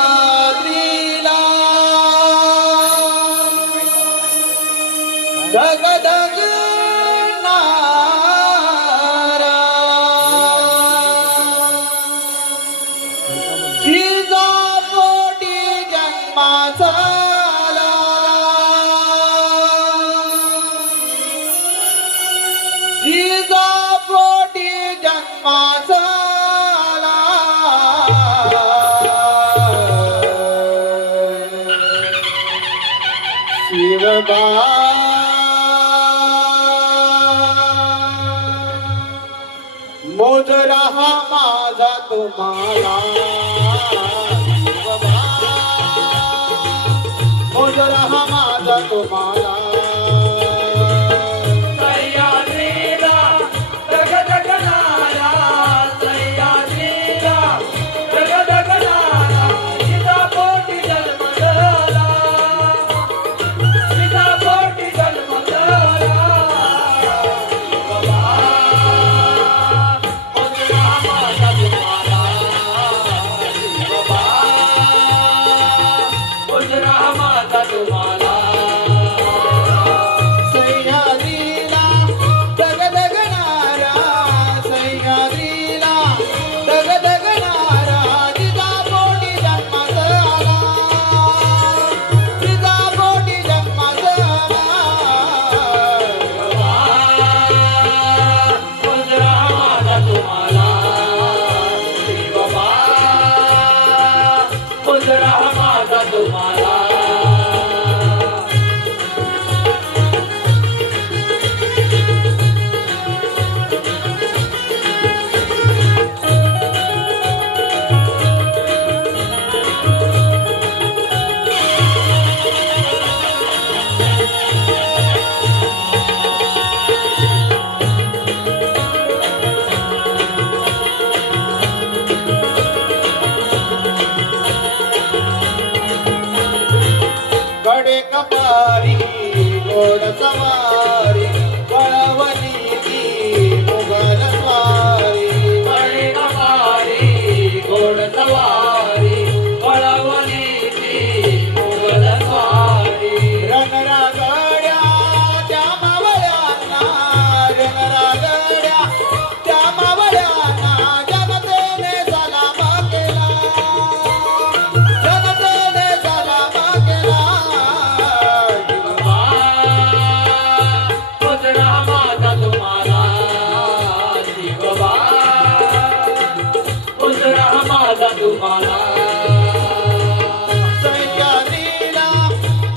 सह्याद्रीला धगधगणारा जिजापोटी जन्माचा जिजापोटी जन्माचा शिवबा मोजरा हा माझा तुम्हाला शिवबा मोजरा हा माझा तुम्हाला कपारी घोड सवारी वळवली ती मुघल स्वारी कडे कपारी घोड सवारी वळवली ती मुघल स्वारी रणरागड्या त्या मावळ्यांना रणरागड्या त्या मावळ्यांना जनतेने सलाम केला जनतेने सलाम केला तुम्हाला सह्याद्रीला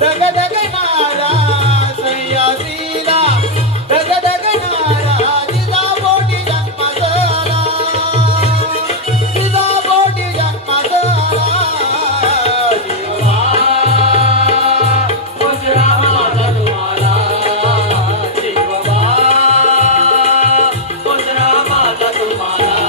धगधगणारा सह्याद्रीला धगधगणारा जिजापोटी जन्माचा जिजापोटी जन्माचा शिवबा मोजरा माझा तुम्हाला शिवबा मोजरा माझा तुम्हाला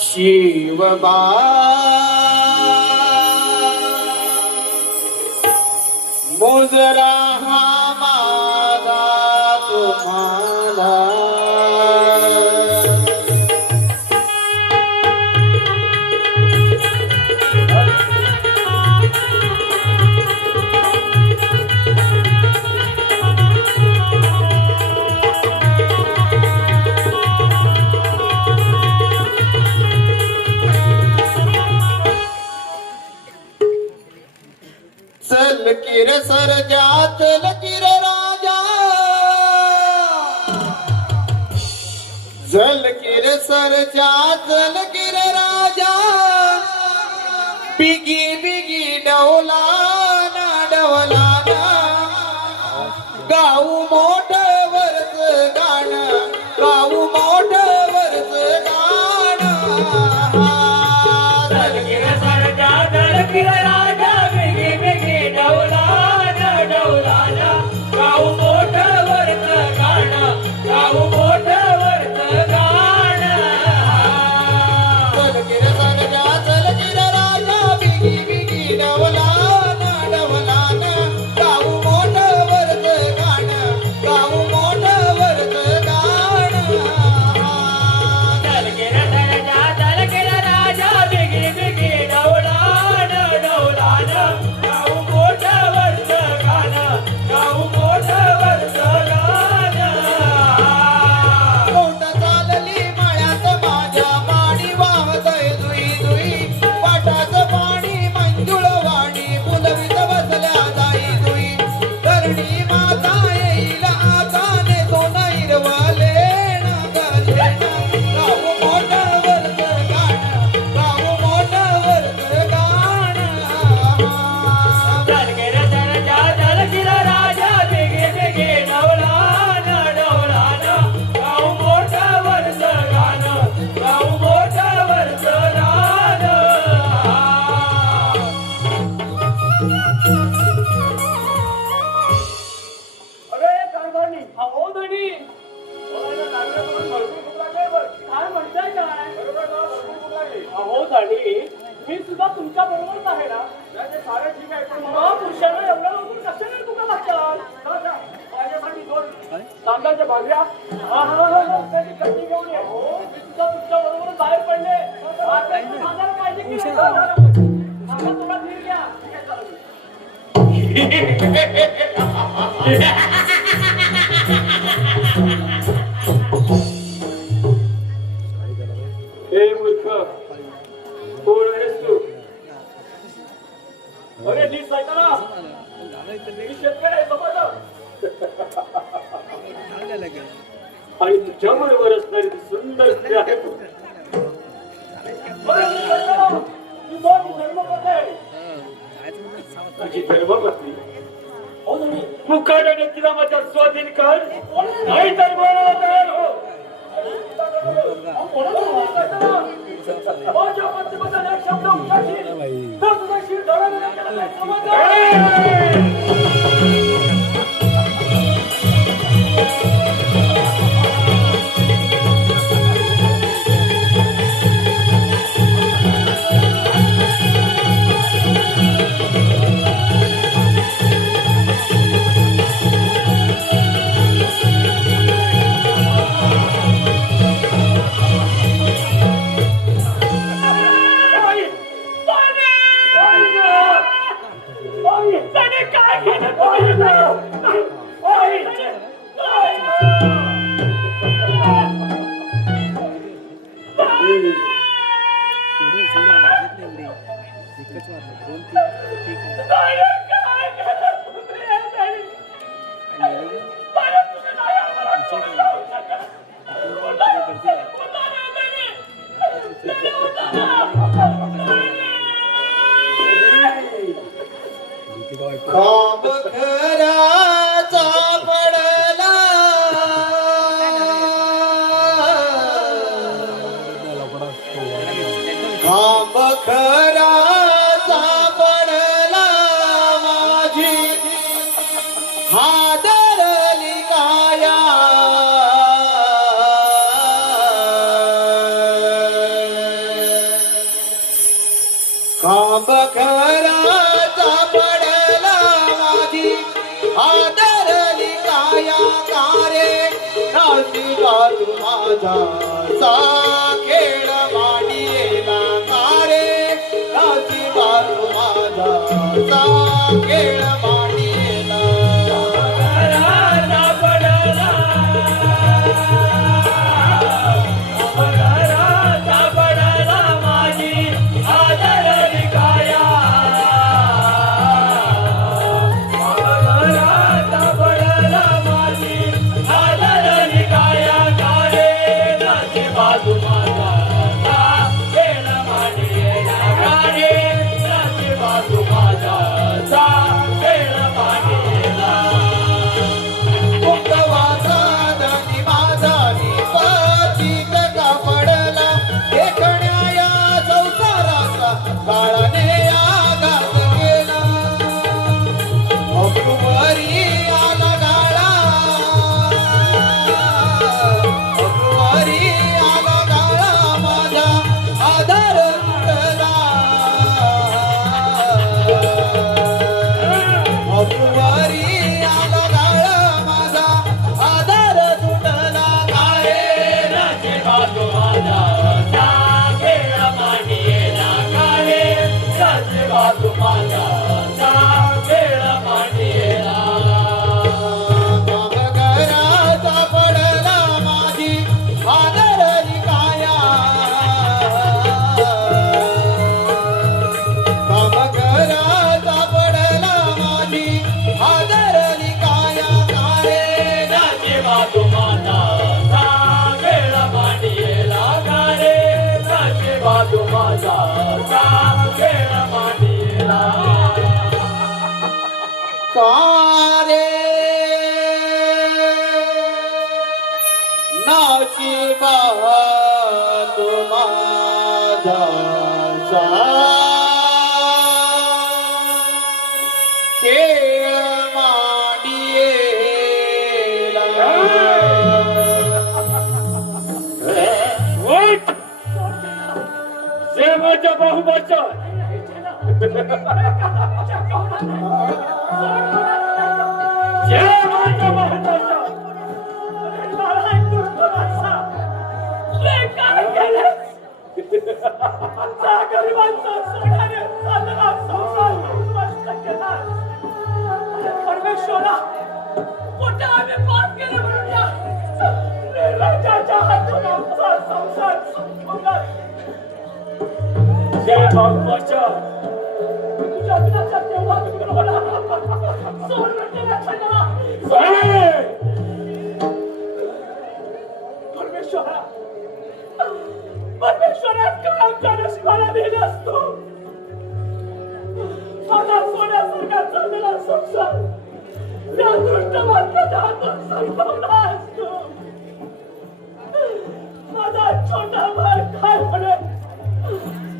शिवबा मोजरा हा माझा तुम्हाला चल किर सरजा चल किर राजा चल किर सरजा चल किर राजा बिगी बिगी डवला ना डवला ना गाऊ मोठ वरच गाणं गाऊ मोठ वरच गाणं चल किर सरजा चल किर राजा बिगी बिगी डवला ना डवला ना गाऊ मोठ वरच गाणं गाऊ मोठ वरच गाणं चल किर सरजा चल किर राजा बिगी बिगी डवला जाऊया. त्याची कटी घेऊन ये. मी सुद्धा तुमच्या बरोबर बाहेर पडले. आता तू सांगायला पाहिजे की नाही? आता तुला धीर घ्या. हे मूर्ख, कोण आहेस तू? अरे नीट ऐका, मी शेतकरी आहे समजलं. आणि तुझ्याबरोबर असणारी ती सुंदर स्त्री आहे. तुझी धर्मपत्नी मुखाने तिला माझ्या स्वाधीन कर, नाही तर मला तयार हो. माझ्या मध्येमध्ये एक शब्द उच्चारशील तर तुझा शिर धडाधड केला जाईल, समजलं? खांब खराचा पडला खांब खराचा पडला माझी हादरली काया खांब खराचा पडला माझी हादरली काया कारे नाची बाजू माझा सा खेळ मांडियेला कारे नाची बाजू माझा सा खेळ मांडियेला कारे नाची बाजू माझा सा खेळ मांडियेला सेवाच्या बाहुबाच्या जय बाप्पाच्या तुझ्या विनाशात तेव्हा तुम्ही मला सोडून देण्याचा जरा परमेश्वरा परमेश्वरात काम करण्यास मला दिले असतो माझा सोन्यासारखा चाललेला संसार त्या दृष्ट माणसाच्या हातून संपवला असतो माझा छोटा भाई काय म्हणेल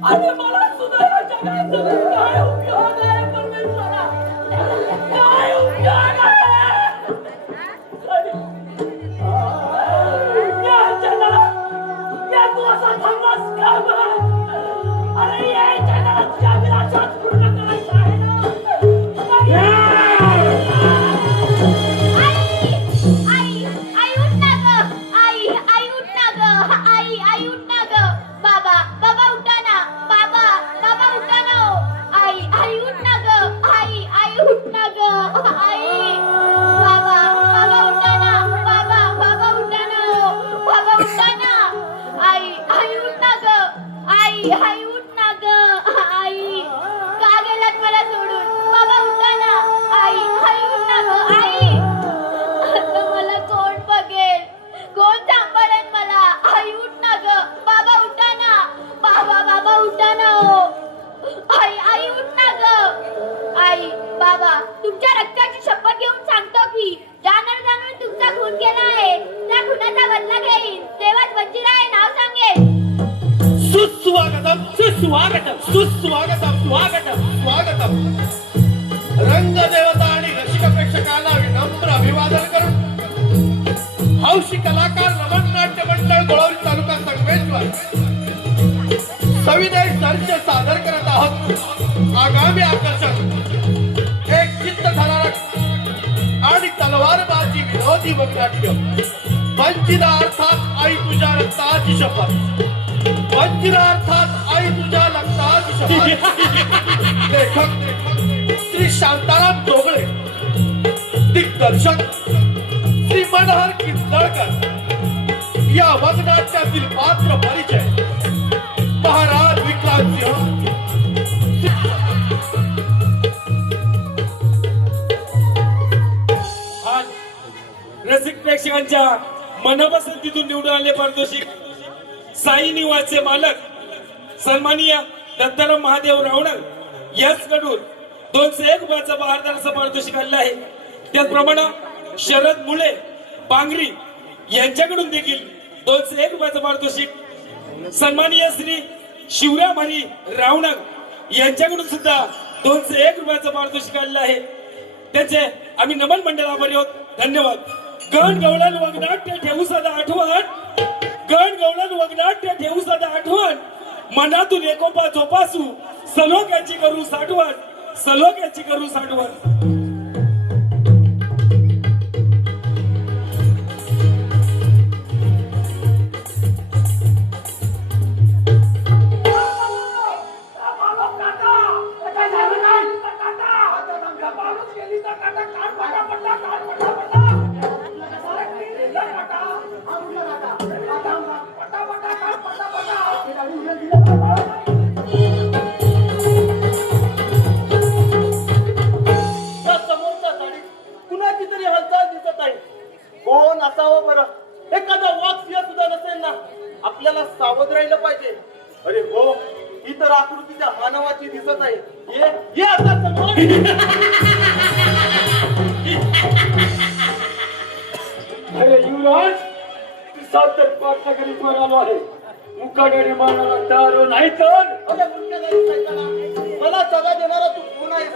आणि मला सुद्धा या जगात काय उपयोग आहे परमेश्वरा काय उपयोग आहे या जगात या तू असा थांबलास का अरे या जगात तुझ्या विनाशात पूर्ण करायचं आहे सुस्वागतम सुस्वागतम सुस्वागतम स्वागतम स्वागतम रंगदेवता आणि रसिक प्रेक्षकांना विनम्र अभिवादन करून हौशी कलाकार रमण नाट्य मंडळ गोळवली तालुका संगमेश्वर सविनय दर्श सादर करत आहोत आगामी आकर्षक एक चित्तथरारक आणि तलवारबाजी विनोदी वक्तव्य वंचिता अर्थात आई तुझ्या रक्ताची शपथ वंचिता अर्थात आई तुझ्या रक्ताची शपथ लेखक श्री शांताराम जोगळे दिग्दर्शक श्री मनोहर किंजळकर या वगनाट्यातील पात्र परिचय महाराज विक्रांत सिंह रसिक प्रेक्षकांच्या मनपसंतीतून निवडून आले पारितोषिक साई निवासचे मालक सन्माननीय दत्ताराम महादेव रावणर याचकडून 201 रुपयाचं बहारदार असं पारितोषिक आलेलं आहे. त्याचप्रमाणे शरद मुळे पांगरी यांच्याकडून देखील 201 रुपयाचं पारितोषिक सन्माननीय श्री शिवराम हरी रावणर यांच्याकडून सुद्धा 201 रुपयाचं पारितोषिक आलेलं आहे. त्याचे आम्ही नमन मंडळ आभारी आहोत. धन्यवाद. गण गवळण वगनाट्य ठेवू सदा आठवण गण गवळण वगनाट्य ठेवू सदा आठवण मनातून एकोपा जोपासू सलोक्याची करू साठवण सलोक्याची करू साठवण. कोण असावं बरं एखादा वाघ सिंह सुद्धा नसेल ना आपल्याला सावध राहिलं पाहिजे. अरे हो ही तर आकृतीच्या मानवाची दिसत आहे. ये आता समोर अरे युवराज सातर पाठचा करीत आलो आहे. मुकाडे मानाला दारो नाही तर मला सभा देणारा तू कोण आहे?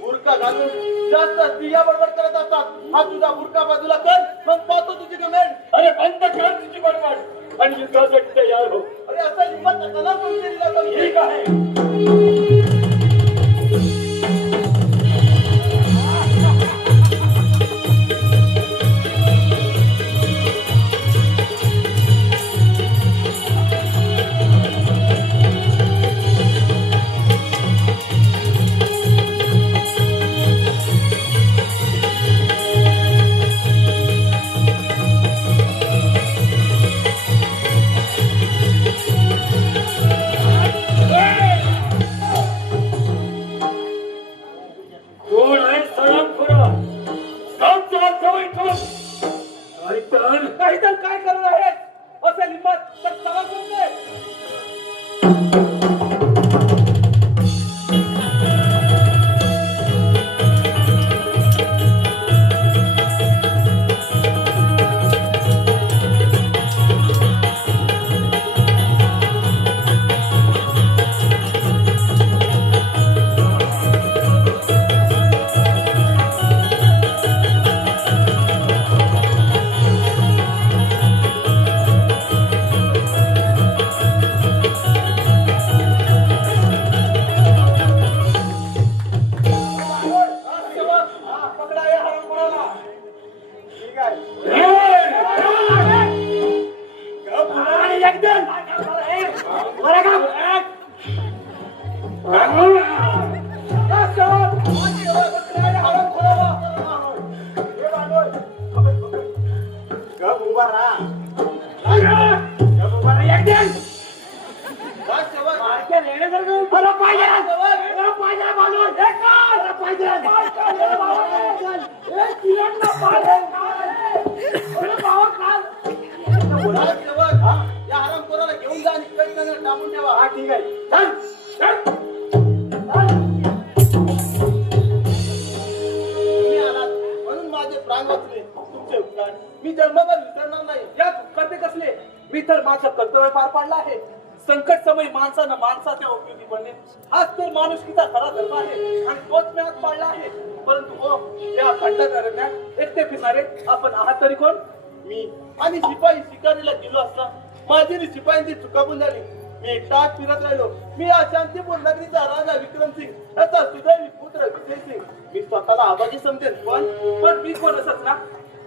बुरका घालून जास्त स्त्रिया बरोबर करत असतात. हा तुझा बुरका बाजूला कर मग पाहतो तुझी गमेंट. अरे बंद कर तुझी बडबड आणि युद्धासाठी तयार हो. अरे असा हिंमत नका कोणतरी ठीक आहे. नगरसेवक, या हरामखोराला घेऊन जा आणि कैद टाकून ठेवा. हा ठीक आहे चल चल तुम्ही आलात म्हणून माझे प्राण वाचले. तुमचे उपकार मी जन्मभर विसरणार नाही. या करते कसले मी तर माझं कर्तव्य पार पाडलं आहे. संकट समय माणसानं माणसाच्या उपयोगी बनणे हाच तर माणुसकीचा खरा धर्म आहे आणि तोच मी आज पाळला आहे. परंतु हो या खंडादरम्यान एकटे फिरणारे आपण आहात तरी कोण? मी आणि शिपाई शिकारीला गेलो असता माझी आणि शिपायांची चुकाबून झाली. मी एकटाच फिरत राहिलो. मी अशांतीपूर नगरीचा राजा विक्रमसिंग याचा सुदैवी पुत्र विजयसिंग. मी स्वतःला आबाजी समजेन पण मी कोण असत ना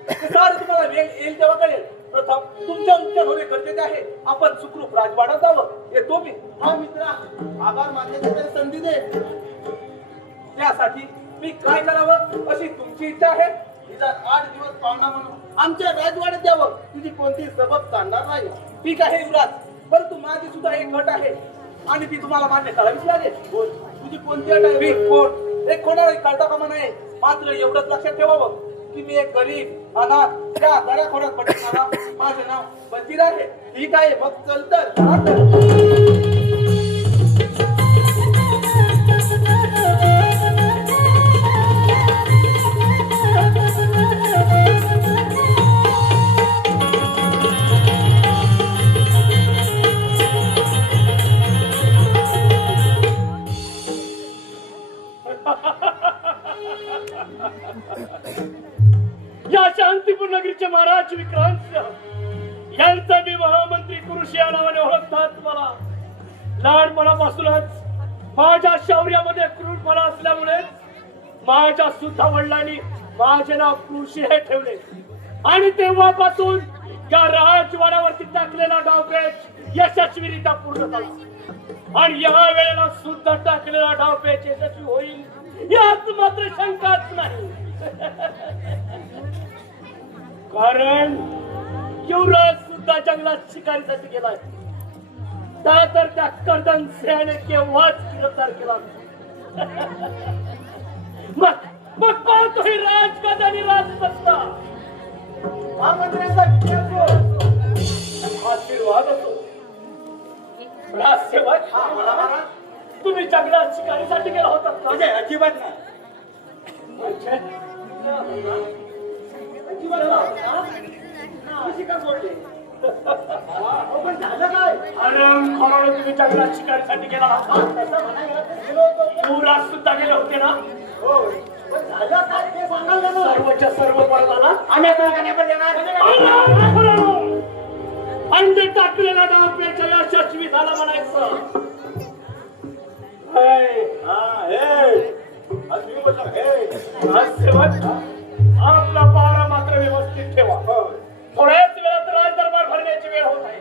ते सारं तुम्हाला वेळ येईल तेव्हा कळेल. प्रथम तुमच्या उपचार होणे गरजेचे आहे. आपण सुखरूप राजवाड्यात जावं येतो मी. हा मित्रा आभार मानण्याची संधी दे. त्यासाठी मी काय करावं अशी तुमची इच्छा आहे? निदान 8 दिवस पाहुणा म्हणून आमच्या राजवाड्यात द्यावं. तुझी कोणती सबब चालणार नाही. ठीक आहे युवराज, परंतु माझी सुद्धा एक अट आहे आणि ती तुम्हाला मान्य करावीच लागेल. बोल तुझी कोणती अट आहे? मी कोण एक कोणालाही कळता कामा नये. मात्र एवढंच लक्षात ठेवावं की मी एक गरीब अनाथ त्या दऱ्याखोऱ्यात पडणारा माझे नाव बंजीर आहे. ठीक आहे मग चल तर. चला तर. या शांतीपूर नगरीचे महाराज विक्रांत यांचा मी महामंत्री कुरुशी या नावाने ओळखतात. मला लहानपणापासूनच माझ्या शौर्यामध्ये क्रूरपणा असल्यामुळे माझ्या सुद्धा वडिलांनी माझे नाव कृषी हे ठेवले आणि तेव्हापासून या राजवाड्यावरती टाकलेला डावपेच यशस्वीरित्या पूर्ण झाला आणि या वेळेला सुद्धा टाकलेला डावपेच यशस्वी होईल यात मात्र शंकाच नाही. कारण युवराज सुद्धा जंगलात शिकारीसाठी गेलाय. तर त्या कर्दन सिंहाने केव्हाच गिरफ्तार केला. मग पाहतोय राजगद आणि राजसत्ता महामंत्र्यांचा विचार आशीर्वाद असो. राजसेवक तुम्ही जंगलात शिकारीसाठी गेला होता म्हणजे अजिबात नाही. म्हणजे पण झालं काय? अरे खरं तुम्ही जंगलात शिकारीसाठी गेला होता. युवराज सुद्धा गेले होते ना. पण झालं काय ते सांगाल ना. सर्वच्या सर्व पडला आम्ही दोघांनी पण देणार. अंडे टाकलेला डावपेचा यशस्वी झाला म्हणायचं. आपला पारा मात्र व्यवस्थित ठेवा. थोड्याच वेळात राज दरबार भरण्याची वेळ होत आहे.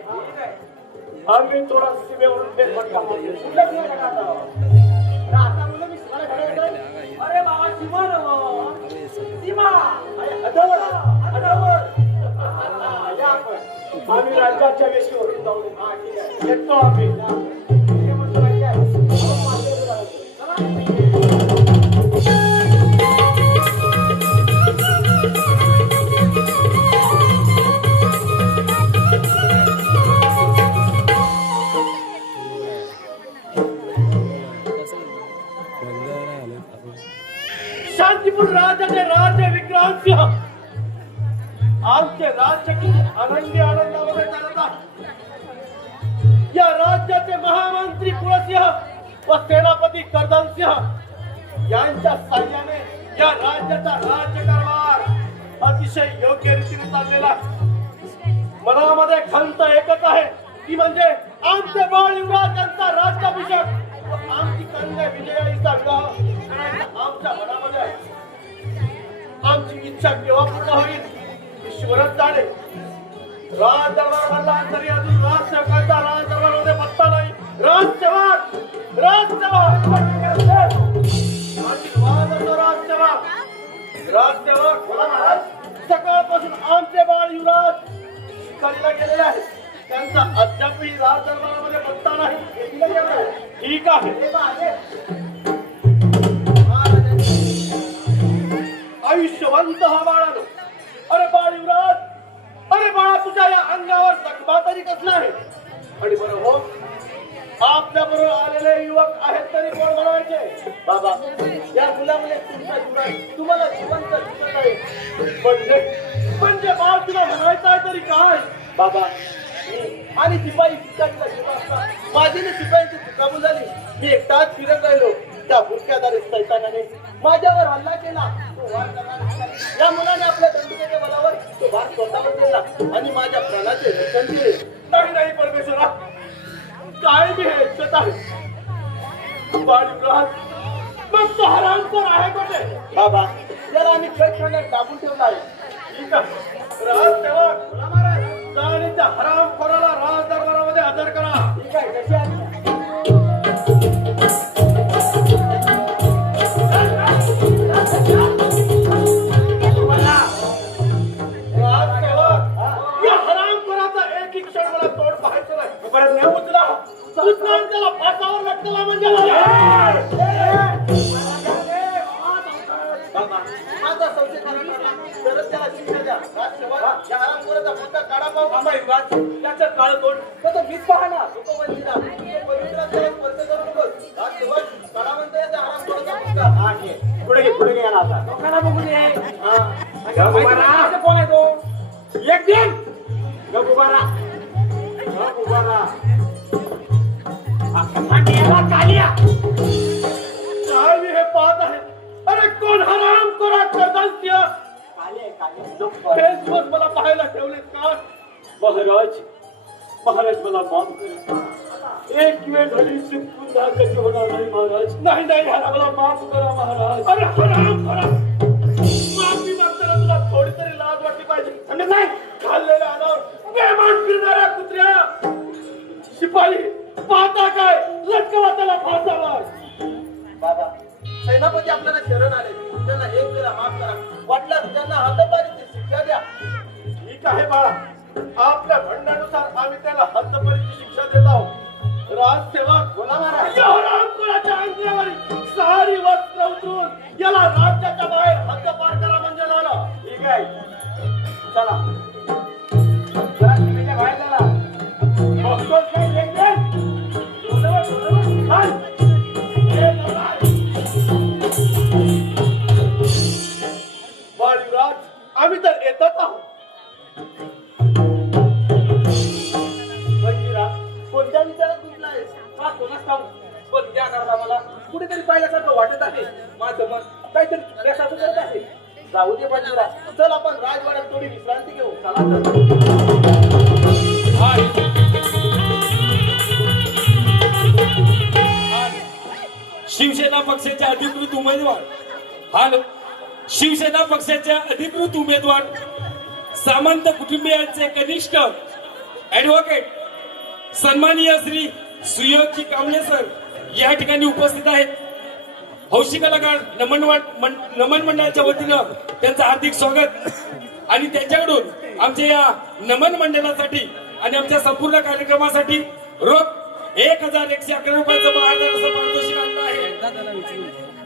आम्ही थोडा सीमेवरून फेरफटका मारतो. अरे बाबा सीमा सीमा आम्ही राज्याच्या वेशीवरून जाऊ. येतो आम्ही. शांतीपूर राजाचे राजे विक्रांत सिंह आमचे राज्य किती आनंदी आनंदामध्ये चालत आहे. या राज्याचे महामंत्री कुळसिंह व सेनापती कर्दनसिंह यांच्या साह्याने या राज्याचा राज्यकारभार अतिशय योग्य रीतीने चाललेला आहे. मनामध्ये खंत एकच आहे ती म्हणजे आमचे बाळ युवराज यांचा राज्याभिषेक व आमची कन्या विजयाईचा विवाह करायचा आमच्या मनामध्ये आहे. आमची इच्छा केव्हा पूर्ण होईल ईश्वरच जाणे. राज दरबार भरला तरी अजून राजसेवकांचा राज दरबारमध्ये पत्ता नाही. राजसेवक आशीर्वाद असो राजसेवक. राजसेवक बोला महाराज. सकाळपासून आमचे बाळ युवराज शिकारीला गेलेले आहे. त्यांचा अद्यापही राज दरबारामध्ये पत्ता नाही. ठीक आहे. शांत हा बाळानो. अरे बाळ युवराज, अरे बाळा तुझ्या या अंगावर जखमा तरी कसला आहे? आणि बरं हो, आपल्या बरोबर आलेले युवक आहेत तरी कोण बनवायचे? बाबा या मुलामुळे तुमचा युवराज तुम्हाला जिवंत दिसत आहे. म्हणजे बाळ तुला म्हणायचं आहे तरी काय? बाबा मी आणि शिपाई शिकायला गेलो असता माझी शिपायांची चुकाबू झाली. मी एकटाच फिरत राहिलो. त्या भुरक्यादार सैतानाने माझ्यावर हल्ला केला. तो वार करणारा शिकारी या मुलाने आपल्या दंडुकेच्या बलावर तो वार स्वतःवर केला आणि माझ्या प्राणाचे रक्षण केले. नाही नाही परमेश्वरा, काय मी हे ऐकत आहे? बाळ युवराज, मग तो हरामखोर आहे कोठे? बाबा त्याला आम्ही कैदखान्यात दाबून ठेवला आहे. ठीक आहे, राज सेवक आणि त्या हरामखोराला राज दरबारामध्ये हजर करा. ठीक आहे कशी आहे? राजसेवक, या हरामखोराचा एकही क्षण मला तोंड पाहायचं नाही. परत नेऊ तुला आणि त्याला फासावर लटकवला म्हणजे बाबा माझा संशय करा तरच त्याला शिक्षा द्या. राजसेवक या हरामखोराचा मोठा काढा पाहू. आम्हा युवराज, याचं काळ तोंड तो मीच पाहा ना. लोकवंतीला पवित्र त्याला स्पर्श करू नकोस. राजसेवक काढा म्हणतो या हरामखोराचा मुलगा. हा घे, पुढे घे ना आता. लोकांना बघू दे. माझं कोण आहे तो? एक दिन गबुबारा कालिया. काय मी हे पाहत आहे? अरे कोण हरामखोरा करदास्त्य? हे दिवस मला पाहायला ठेवलेत का? महाराज मला माफ करा. एक वेळ झाली पुन्हा कधी होणार नाही महाराज. नाही नाही मला माफ करा महाराज. अरे हरामखोरा, माफी मागताना तुला थोडी तरी लाज वाटली पाहिजे. आणि नाही खाल्लेल्या अनावर बेमान फिरणाऱ्या कुत्र्या. शिपाई पाहता काय? लटकवा त्याला फासावर. बाबा सेनापती आपल्याला शरण आले. त्यांना एक वेळा माफ करा. वाटल्यास त्यांना हातापारीची शिक्षा द्या. ठीक आहे बाळा, आपल्या म्हणण्यानुसार आम्ही त्याला हद्दपर्यंत शिक्षा देत आहोत. राजसेवक बोला महाराज. या हरामखोराच्या अंगावरील सारी वस्त्र उतरून याला राज्याच्या बाहेर हद्द पार करा म्हणजे झालं. ठीक आहे चला. जरा सीमेच्या बाहेर चला. बघतोस काय लेकरं? हाल. हे लढाई. बाळ युवराज, आम्ही तर येतच आहोत. कोणत्या विचारात गुंतला आहेस? हा कोणाच ठाऊक. पण त्या करता मला कुठेतरी पाहिल्यासारखं वाटत आहे. माझं मन काहीतरी चुकल्यासारखं करत आहे. जाऊ दे बंधुरा. चल आपण राजवाड्यात थोडी विश्रांती घेऊ. चला तर. शिवसेना पक्षाचे अधिकृत उमेदवार शिवसेना पक्षाच्या अधिकृत उमेदवार सामंत कुटुंबियांचे कनिष्ठ ऍडव्होकेट सन्माननीय श्री सुयोगजी कांबळे सर या ठिकाणी उपस्थित आहेत. हौशी कलाकार नमन मंडळाच्या वतीनं त्यांचं हार्दिक स्वागत आणि त्यांच्याकडून आमच्या या नमन मंडळासाठी आणि आमच्या संपूर्ण कार्यक्रमासाठी रोख 1111 रुपयाचं असं पारितोषिक आणलं आहे.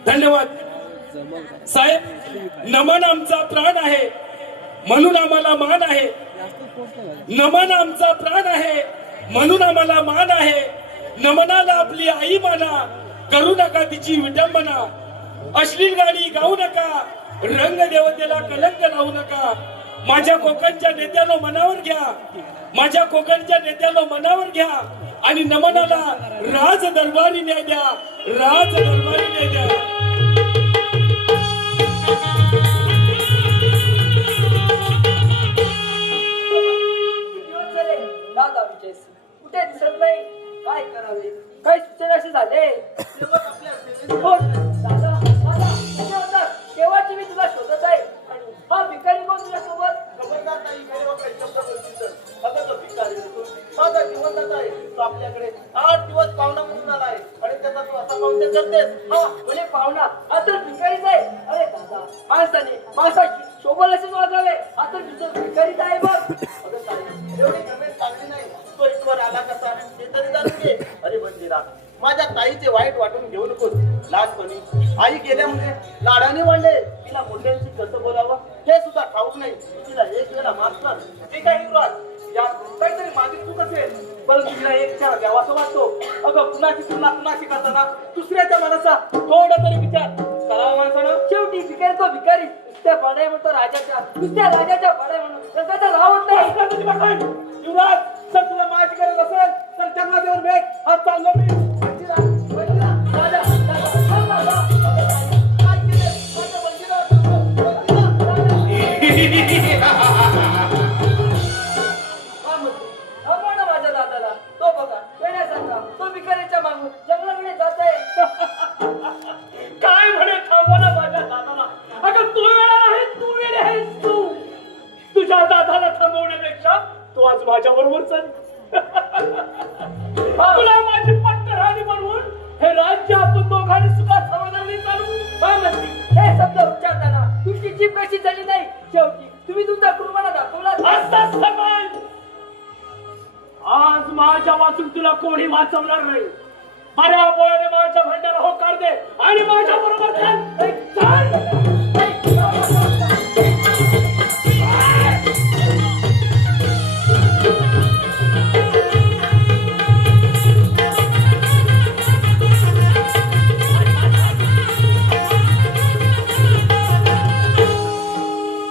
धन्यवाद साहेब. नमन आमचा प्राण आहे म्हणून आम्हाला मान आहे. नमन आमचा प्राण आहे म्हणून आम्हाला मान आहे. नमनाला आपली आई माना, करू नका तिची विडंबना. अश्लील गाणी गाऊ नका, रंग देवतेला कलंक लावू नका. माझ्या कोकणच्या नेत्यानं मनावर घ्या, माझ्या कोकणच्या नेत्यानं मनावर घ्या आणि नमनाला राज दरबारी न्याय द्या, राज दरबारी न्याय द्या. दादा विजयसिंह कुठे दिसत नाही. काय करावे, काय सुचना असे झाले. हो, दादा दादा कुठे होता? केव्हाची मी तुला शोधत आहे. आणि हा भिकारी कोण तुझ्या सोबत? खबरदार नाही काही लोक शब्द बोलतील तर. अगं तो भिकारी नसून माझा जिवंतच आहे. तो आपल्याकडे 8 दिवस पाहुणा म्हणून आला आहे आणि त्याचा तू असा पाहुणे करतेस. हा म्हणजे पाहुणा आता भिकारीच आहे. अरे दादा माणसाने माणसाची शोभल असेच वागावे. आता तुझं भिकारीच आहे बघ. अगं ताई एवढी गमेत चांगली नाही. तो इथवर आला कसा हे तरी जाणून घे. अरे बंदिरा माझ्या ताईचे वाईट वाटून घेऊ नकोस. लहानपणी आई गेली गेल्या म्हणजे लाडाने वाढले. तिला मुंड्यांशी कसं बोलावं हे सुद्धा ठाऊक नाही. तिला एक वेळा माफ कर. ठीक आहे युवराज, या काहीतरी माझी चूक असेल, परंतु तिला एक विचार द्यावासा वाटतो. अगं कुणाची तुलना कुणाशी करताना दुसऱ्याच्या मनाचा थोडा तरी विचार करावा माणसानं. शेवटी भिकारी तो भिकारी, नुसत्या बडे म्हणतो राजाच्या, नुसत्या राजाच्या बडे म्हणून त्याचा रावत नाही. ऐका तुझी बघाय. युवराज, जर तुला माझी गरज असेल तर जंगलात येऊन भेट. आज चाललो मी. वंदिरा, वंदिरा, राजा, राजा, थांब राजा. काय केलं? माझ्या वंदिरा, वंदिरा. हा म्हणतो, अगं ना माझ्या दादाला, तो बघा वेड्यासारखा, तो भिकारीच्या मागून जंगलाकडे जात आहे. काय म्हणे थांबवा ना माझ्या दादाला. अगं तू वेळा आहे, तू वेळ आहेस तू. तुझ्या दादाला थांबवण्यापेक्षा तू आज माझ्या बरोबर चल. तुला माझी पट्टराणी बनवून हे राज्य आपण दोघांनी सुद्धा समाधानी चालू. हा म्हणते, हे शब्द उच्चारताना तुमची जीभ कशी झाली नाही. शेवटी तुम्ही तुमचा कुर्बाना दाखवला. असं समज. आज माझ्या वाचून तुला कोणी वाचवणार नाही. बऱ्या बोळ्याने माझ्या भांड्याला होकार दे आणि माझ्या बरोबर चल.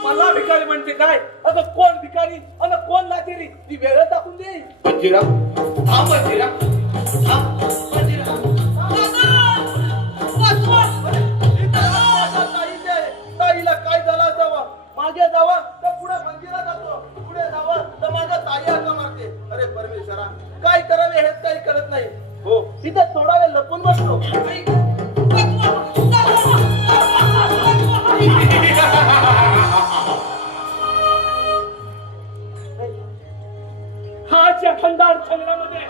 मला भिकारी म्हणते काय? अगं कोण भिकारी आणि कोण लाटेरी ती वेळ दाखवून दे. मंजिरा हा मंजिरा हा मंजिरा ताईला काय झालं असावं? मागे जावा तर पुढे मंदिरा जातो, पुढे जावा तर माझ्या ताई हाका मारते. अरे परमेश्वरा, काय करावे हेच काही कळत नाही. हो, तिथे थोडा वेळ लपून बसतो. हाच या खंडार जंगलामध्ये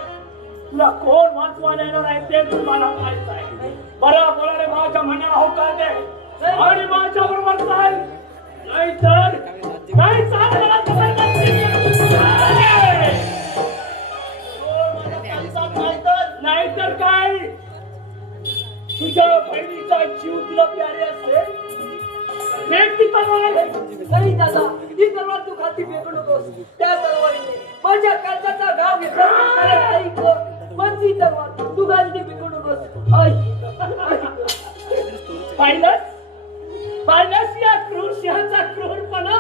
तुला कोण वाचवायला येणार आहे ते तुम्हाला माहित आहे. बऱ्या बोळ्याने माझ्या मनाला होकार दे आणि माझ्या बरोबर चाल. नाहीतर नाही चाल मला तर नाहीतर काय? तुझ्या बहिणीचा जीव तुला प्यारे असेल भेट ती तलवार. नाही दादा, ही तलवार तू खाती फेकू नकोस. त्या तलवारीने माझ्या कर्जाचा गाव घेतला. पण ती तलवार तू खाती फेकू नकोस. पाहिलंस पाहिलंस या क्रूर सिंहाचा क्रूरपणा.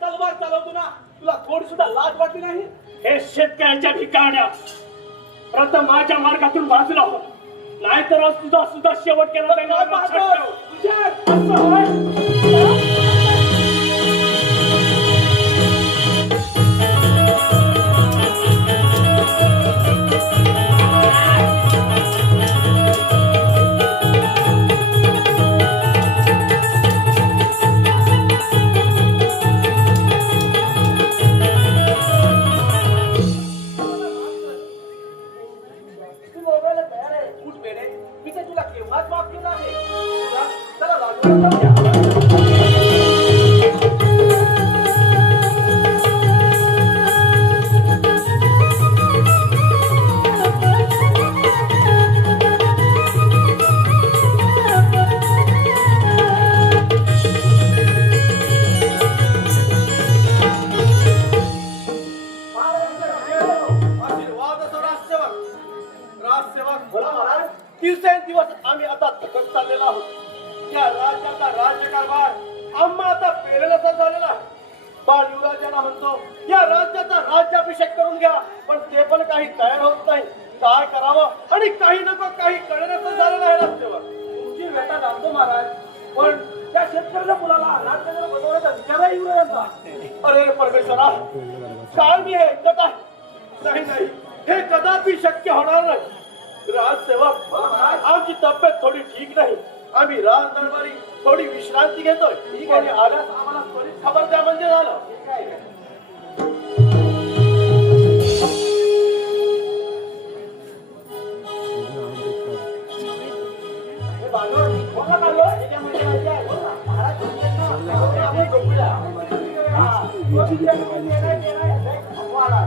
तलवार चालवतो ना, तुला थोडी सुद्धा लाज वाटली नाही? हे शेतकऱ्याच्या ठिकाण्या प्रथम माझ्या मार्गातून बाजूला हो, नाहीतर आज तुझा सुद्धा शेवट केला जाईल. लक्षात ठेव. असं होय. तू मोबाईलला तयार आहे. उठ बेडे, मी तर तुला केव्हाच माफ केलं आहे. चला लागलं जाऊया. आशीर्वाद असो राजसेवक. राजसेवक बोला महाराज. दिवसेंदिवस आम्ही आता थकत चाललेलो आहोत. या राज्याचा राज्यकारभार आम्हा आता पेरण्याचा झालेला आहे. बाळ युवराजांना म्हणतो या राज्याचा राज्याभिषेक करून घ्या, पण ते पण काही तयार होत नाही. काय करावं आणि काही नको काही कळण्याचं झालेलं आहे राजसेवक. तुमची व्यथा जाणतो महाराज, पण त्या शेतकऱ्याच्या मुलाला राज्याला बनवण्याचा विचार आहे युवराजांचा. अरे परमेश्वरा, काय मी हे ऐकत आहे? नाही नाही, हे कदापि शक्य होणार नाही. राजसेवक, आमची तब्येत थोडी ठीक नाही. आम्ही राज दरबारी थोडी विश्रांती घेतोय आणि आल्यास आम्हाला त्वरित खबर द्या म्हणजे झालं. हे बांधव, कोणाला काढलं? त्याच्यामध्ये माहिती आहे, बोल ना. महाराज तुमचे ना, आपण झोपूया. हा, तो तुमच्याकडे येणार, वाडा.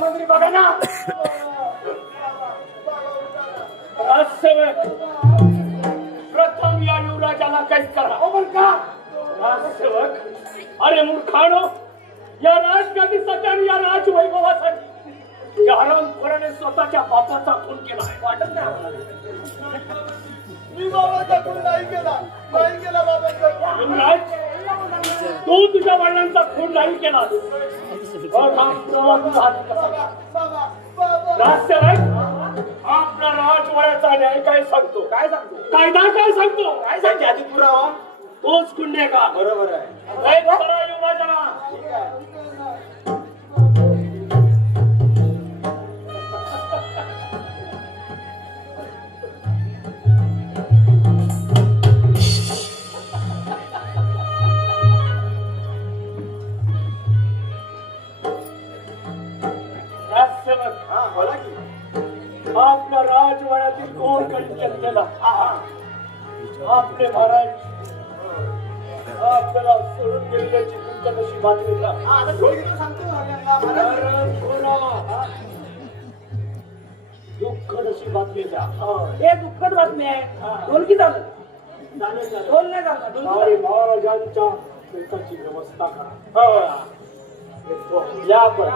मंत्री बघा ना. राजसेवक, प्रथम या युवराजाला कैद करा. का राजसेवक? अरे मूर्खानो, या राजगादीसाठी आणि या राजवैभवासाठी या हरामखोराने स्वतःच्या बापाचा खून केला आहे. वाटत नाही मी बाबाचा खून नाही केला बाबाचा. युवराज, तू तुझ्या वडिलांचा खून नाही केला. आपला राजवाड्याचा न्याय काय सांगतो? काय सांगतो? कायदा काय सांगतो? काय सांगते? आधी पुरावा तोच गुन्हेगार. बरोबर आहे. कैद करा युवराजाला. आपल्या राजवाड्यातील कोण कळीत केला. आपले महाराज आपल्याला सोडून गेल्याची दुःख कशी बातमी दुःख कशी बातमी द्या. हे दुःखद बातमी आहे. बोल की झालं? बोल नाही झालं. आणि महाराजांच्या पेटाची व्यवस्था करा. या पण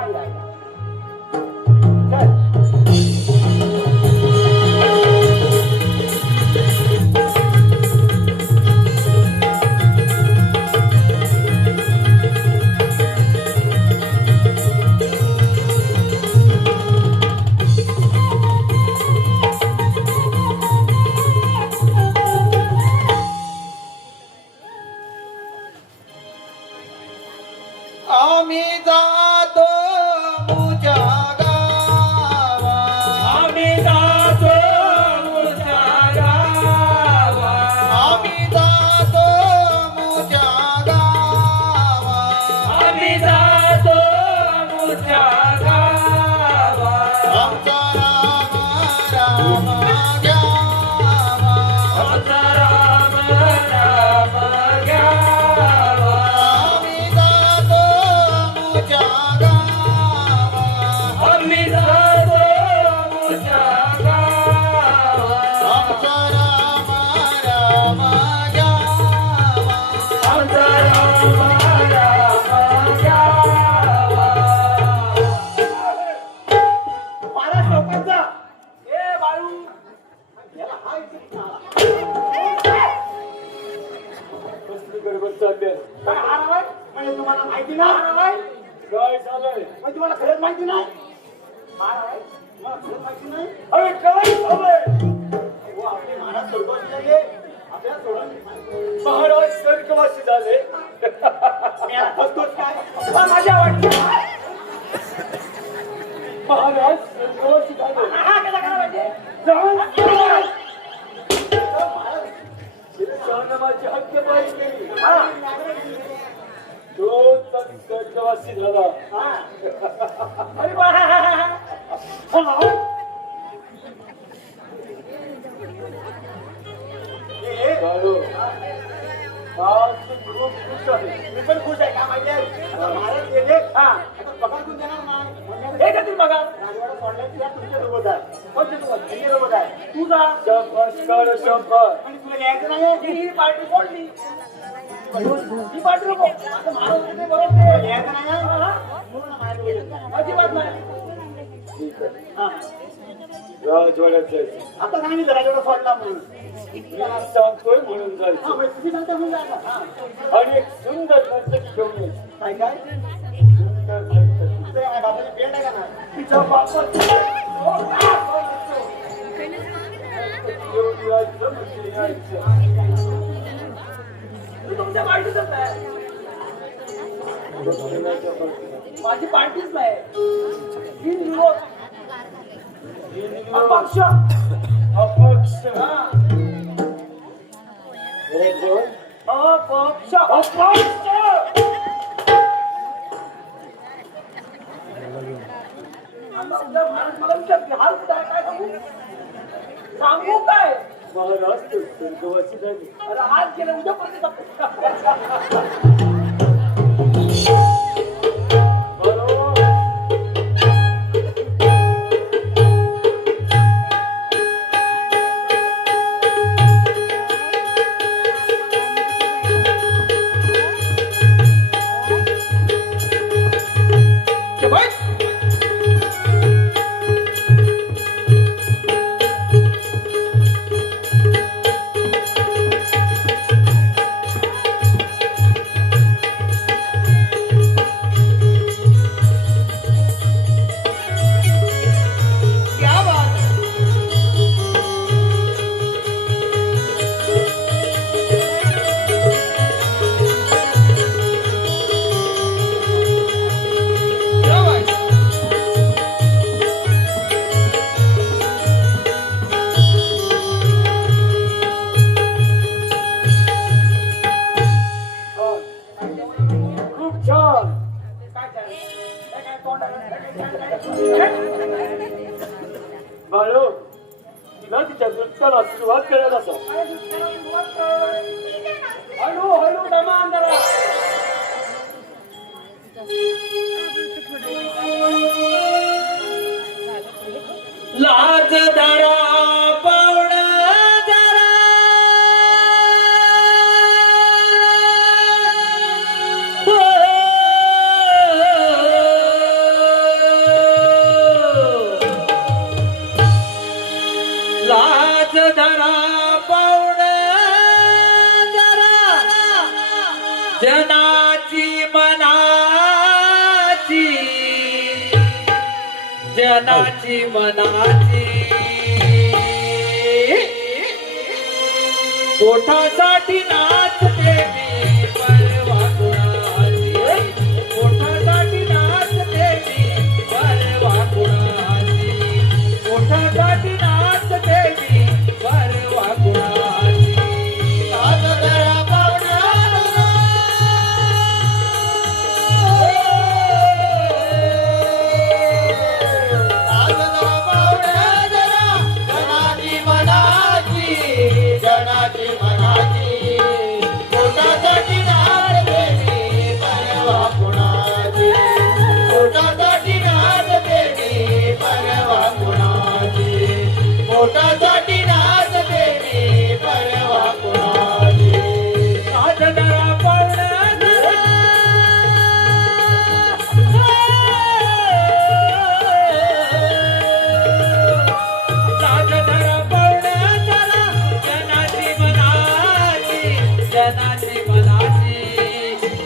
आम्ही जातो मुझ्या गावा. आम्ही जातो मुझ्या गावा. आम्ही जातो मुझ्या गावा. आम्ही जातो मुझ्या गावा. आमचा राम राम घ्यावा. आमचा राम राम घ्यावा. आम्ही जातो मुझ्या गावा. आम्ही जातो मुझ्या गावा. आमचा राम राम घ्यावा. आमचा राम राम घ्यावा. महाराज लोकांचा ए बाळू, कसली गडबड चालली आहे? काय हार आहे? म्हणजे तुम्हाला माहिती नाही. काय झालंय? म्हणजे तुम्हाला खरंच माहिती नाही. हार आहे? तुम्हाला खरंच माहिती नाही. अरे काय झालंय? हो, आपले महाराज स्वर्गवासी झाले. आपल्याला सोडून महाराज स्वर्गवासी झाले. मी आता फसतोच काय? माझ्या वाटतं महाराज स्वर्गवासी झाले. हा कसा करा पाहिजे? माझी हक्क पाहिजे केली. तो स्वर्गवासी झाला. अरे वा. हे, बाळू, आज तू खूप खुश आहे. मी पण खुश आहे. काय माहिती आहे? आता महाराज गेले. आता पगार कोण देणार नाही. हे का तुम्ही बघा, राजवाडा सोडण्याची या तुमच्या सोबत आहे. कोणत्या सोबत? यांच्या सोबत आहे. तू जा. आणि तुला यायचं नाही ही पार्टी सोडली. ही पार्टी नको. आता महाराज ते बरोबर नाही. यायचं नाही हा? म्हणून माझ्या बोलत. अजिबात नाही. हा. राजवाड्यात जायचं. आता सांगितलं राजवाडा सोडला म्हणून. सांगतोय म्हणून हा, जायचं म्हणजे तुम्ही सांगता म्हणून जायला. हा. आणि एक सुंदर नर्तक घेऊन यायचं. काय काय? सुंदर नर्तक. तुझं काय बाबाची पेंड आहे का ना? तिच्या बापाचं. घेऊन यायचं म्हणजे यायचं. मी तुमच्या पार्टीतच आहे. माझी पार्टीच नाही. बिनविरोध. अपक्ष. अपक्ष. हा. हे दोन अपक्ष. अपक्ष. आता उद्या मला विचारते, हाल कुठं आहे? काय सांगू? सांगू काय? महाराज तर स्वर्गवासी झाले. अरे आज गेलं उद्या पण बाळो तिला तिच्या नृत्याला सुरुवात करायला सांग. हळू हळू दमा अंधारा. लाज धरा पावण जरा. लाज धरा पावण जरा. जनाची मनाची. जनाची मनाची. पोटासाठी नाचते मी परवा कुणाची. पोटासाठी नाचते मी परवा कुणाची. पोटासाठी नाचते मी परवा कुणाची. आज जरा पाहुणा आज जरा पाहुणा जरा जनाची मनाची जनाची मनाची पोटासाठी नाचते मी परवा कुणाची. पोटासाठी नाचते मी परवा कुणाची. पोटासाठी नाचते मी परवा कुणाची. आज जरा पावण जरा. लाज धरा पावण जरा. जनाची मनाची. जनाची मनाची.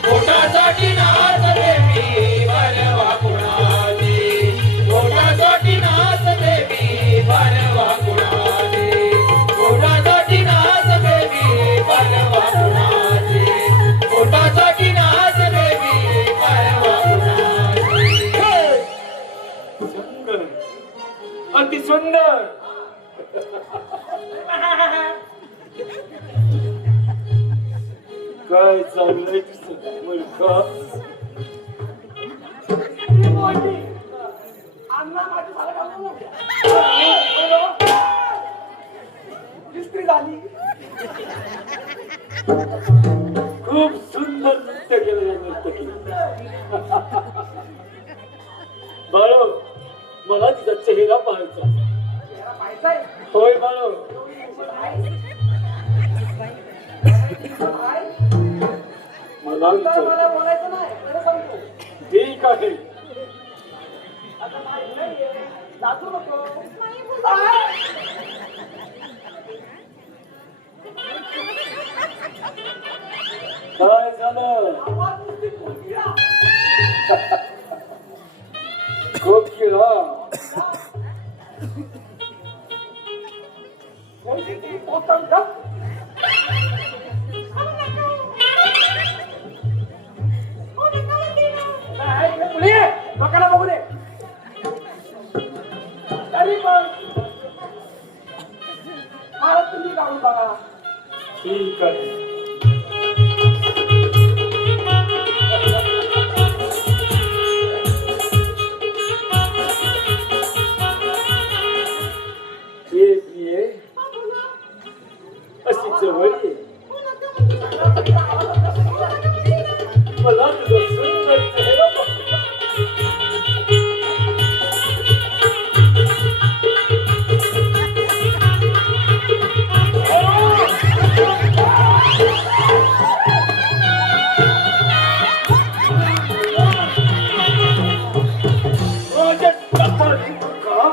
पोटासाठी नाचते मी परवा कुणाची. पोटासाठी नाचते मी परवा कुणाची. पोटासाठी नाचते मी परवा कुणाची. पोटासाठी नाचते मी परवा कुणाची. सुंदर अति सुंदर. काय चाललंय तुझं मुलगा? ही मोठी. अण्णा माझी मला घालू नको. इस्त्री झाली. खूप सुंदर नृत्य केलं या नर्तकी. बाळो मला तिचा चेहरा पाहायचा. याला पाहायचंय. होय बाळो. काय? मला काय विचार. मला बोलायचं नाही खरं सांगतो. ठीक आहे. आता नाही नाहीये. नाचू नको. काय? काय झालं? आवाज नुसती खोलगीरा. खूप किळा. कोणती ती पोतन का? नाही, हे मुली आहे. डोक्याला बघू दे. तरी पण मला तुम्ही काढून बघा. ठीक आहे. ये अशी जवळ ये. मला तुझा सुंदर चेहरा पाहायचा. माझ्या कपाळी का?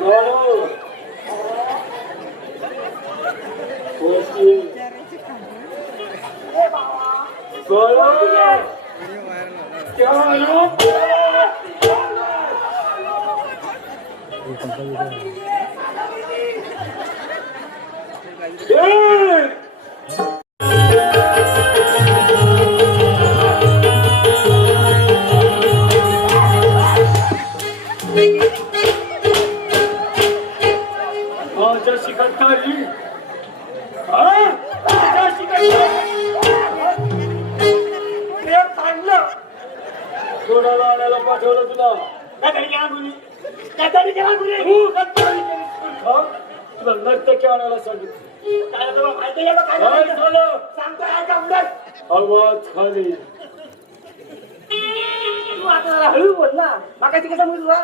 बाळो. होशील. बाळो. माझ्याशी गद्दारी. हा? माझ्याशी गद्दारी. प्रेम सांगलं. कोणाला आणायला पाठवलं तुला? काहीतरी केला मुली. काहीतरी केला मुली. तू गद्दारी केलीस. हा? तुला नर्तकी आणायला सांगितलं. काय तुला माहिती आहे का काय काय झालं? झालं? सांगतो काय का उलट? आवाज खाली. तू आता जरा हळू बोल ना. मागायची कसं बोल तुला?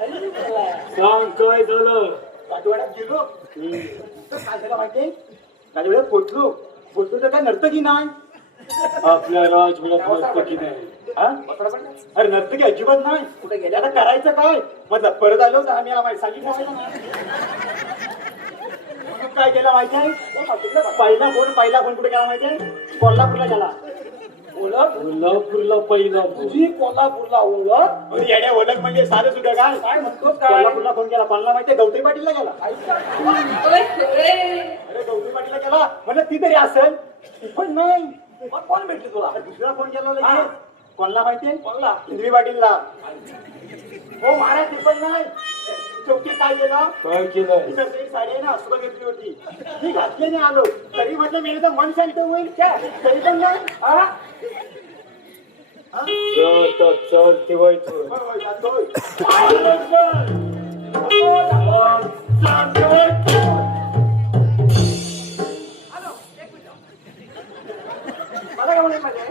हळू बोला. सांग काय झालं? राजवाड्यात गेलो तर काय झालं माहितीये, राजवाड्यात पोचलो तर काय नर्तकी नाही. आपल्या राजवाड्यात नर्तकी नाही. हा? अरे नर्तकी अजिबात नाही. कुठे गेले आता करायचं काय? म्हटलं परत आलो होतो आम्ही आम्हाला सांगितलं म्हणून काय केलं माहिती आहे? पहिला फोन कुठे गेला माहिती आहे? कोल्हापूरला गेला. कोल्हापूरला पहिला तुझी कोल्हापूरला ओळख. येड्या ओळख म्हणजे साधं सुद्धा काय? काय म्हणतोस काय? कोल्हापूरला फोन केला. कोणाला माहितीये? गौतमी पाटीलला गेला. अरे गौतमी पाटीलला गेला म्हणलं ती तरी असेल. ती पण नाही. मग कोण भेटली तुला? अरे दुसरा फोन केला लगेच. हा. कोणाला माहितीये? कोणाला? हिंदवी पाटीलला. हो महाराज ती पण नाही. शेवटी काय केलं? काय केलं? तिथं एक साडी आहे ना सुद्धा घेतली होती. ती घातली नाही आलो तरी म्हटलं मी तर मन शांत होईल क्या? तरी पण नाही. हा? चालती व्हायचं. होय, होय, जातोय. मला काय म्हणायचं माहितीये?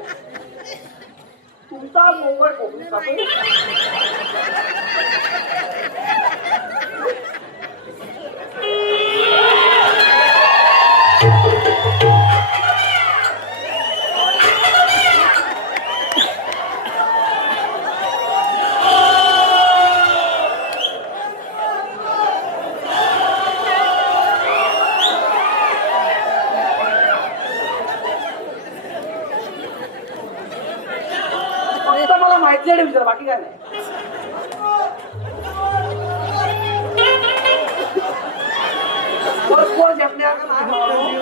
तुमचा मोबाईल कोकणी टाकून फक्त मला माहिती आहे विचार बाकी काय नाही. कोण घेतल्या का नाही?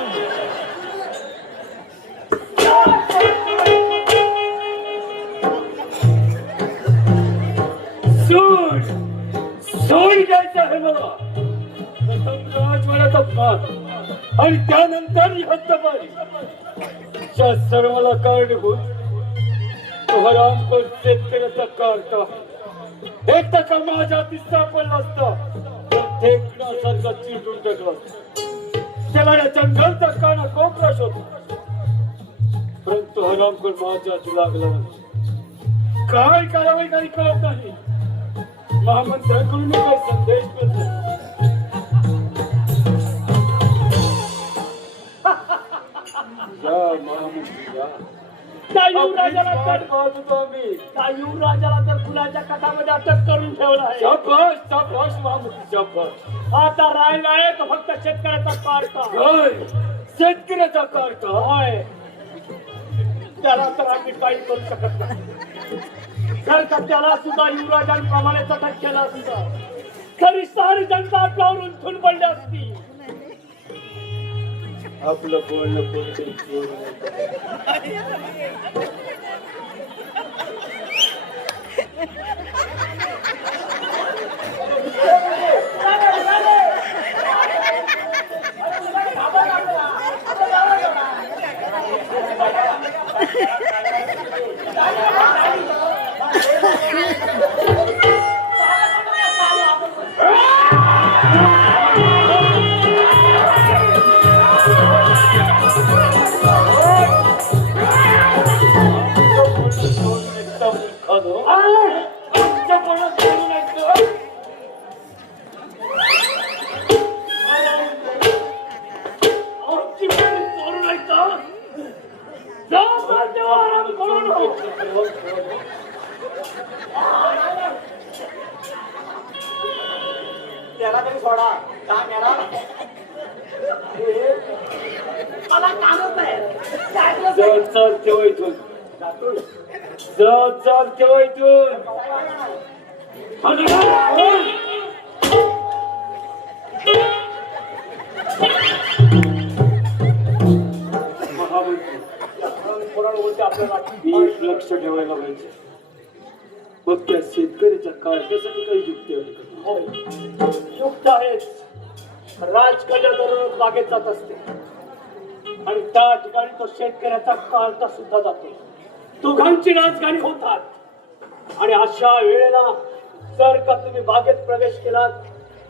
सोड द्यायचं आहे मला. प्रथम राजवाड्याचा भाग आणि त्यानंतर ही हद्दपारी. त्या सर्वाला कारणीभूत तो हरामखोर शेतकऱ्याचा कारटा. एक टक्का माझ्या हाती सापडला असता तर ठेकण्यासारखा चिरडून टाकला असता. त्याला या जंगलचा काना कोपरा शोधतो, परंतु हरामखोर माझ्या हाती लागला नाही. काय करावे काही कळत नाही. महामंत्र्याकडून काही संदेश मिळतो. या महामंत्री या. त्या युवराजाला तर पाहत होतो आम्ही. त्या युवराजाला तर फुलाच्या कथामध्ये अटक करून ठेवलं आहे. शाबास शाबास महामंत्री शाबास. आता राहिला आहे तो फक्त शेतकऱ्याचा कारका. काय शेतकऱ्याचा कारका. होय, त्याला तर आम्ही काही करू शकत नाही. जर का त्याला सुद्धा युवराजांप्रमाणे अटक केला असता तरी सारी जनता आपल्यावर उंचून पडली असती. आपलं बोलणं कोणतरी त्याला तरी सोडा. का मॅडम? मला कामच नाही. चल चल ठेव इथून. चल चल ठेव इथून. एक लक्ष ठेवायला पाहिजे. मग त्या शेतकऱ्याच्या कारणासाठी काही युक्ती आहे का? युक्त आहेच. राजकन्या दररोज बागेत जात असते आणि त्या ठिकाणी तो शेतकऱ्याचा काळता सुद्धा जातो. दोघांची राजगाणी होतात आणि अशा वेळेला जर का तुम्ही बागेत प्रवेश केलात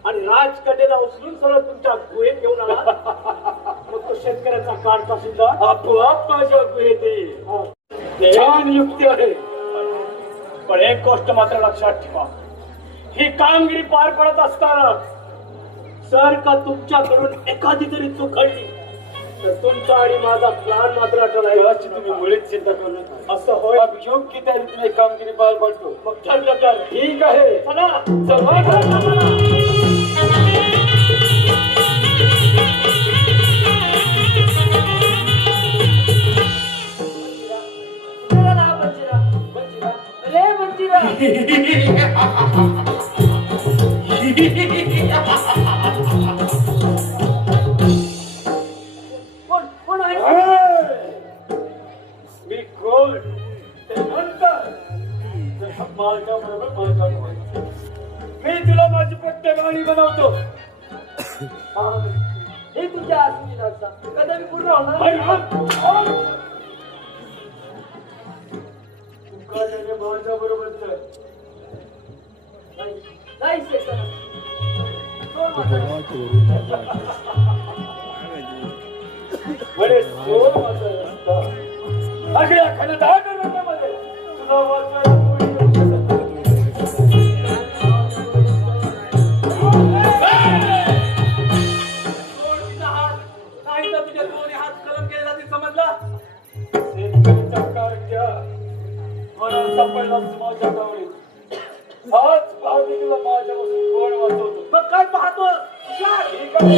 आणि राजकन्याला उचलून सरळ तुमच्या गुहेत घेऊन आला मग तो शेतकऱ्याचा काळता सुद्धा आपोआप माझ्या गुहेत येईल. छान युक्ती आहे. पण एक गोष्ट मात्र लक्षात ठेवा, ही कामगिरी पार पडत असताना जर का तुमच्याकडून एखादी तरी चूक घडली तर तुमचा आणि माझा प्लॅन मात्र याची तुम्ही मुळीच चिंता करू नका. असं होय. योग्य त्या रीतीने कामगिरी पार पाडतो. मग ठरलं तर ठीक आहे. चला कोण आहे? मी कोण ते म्हणतात. माझ्याबरोबर माझ्या व्हायचं. मी तुला माझी प्रत्येक बनवतो. हे तुझ्या आत्मीचा कधी पूर्ण होणार माझ्या बरोबर नाही बरे सोड माझा रस्ता. अगदी अखंड 10 किलोमीटरमध्ये तुला वाचवायला कोणी येऊ शकत नाही. नाही तर तुझ्या दोन्ही हात कलम केले जातील. समजला? शेतकरीचा कारक्या मला सापडला माझ्या गावी. आज पाहते तुला माझ्यापासून कोण वाचवतो. मग काय पाहतो? ठीक आहे.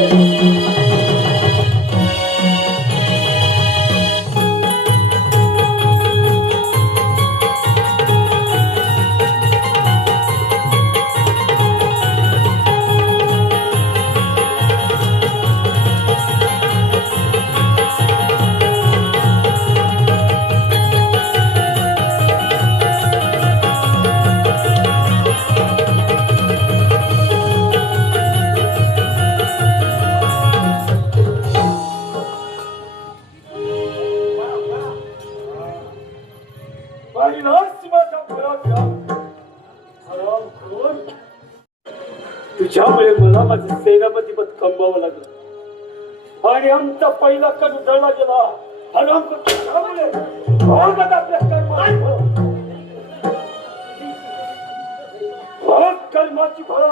तुझ्यामुळे मला माझे सेनापती पद कमवावं लागलं. आणि आमचा पहिला कण उधळला गेला. हराम आपल्या कर्माची फळ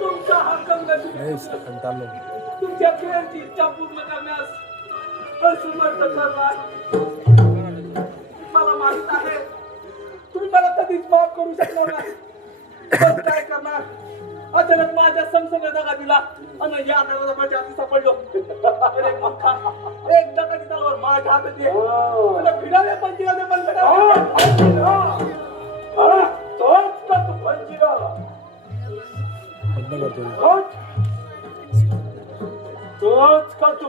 तुमचा हक्क तुमच्या खेळाची इच्छा पूर्ण करण्यास असमर्थ करणार. मला माहित आहे तुम्ही मला कधीच माफ करू शकणार नाही. पण काय करणार, अचानक माझ्या संसर्ग दगा दिला आणि या दगाला माझ्या हाती सापडलो. अरे मूर्खा, एक दगाची तलवार माझ्या हातात ये आणि भिडावे पंचिराने बंद तोच का तू पंचिरा तोच का तू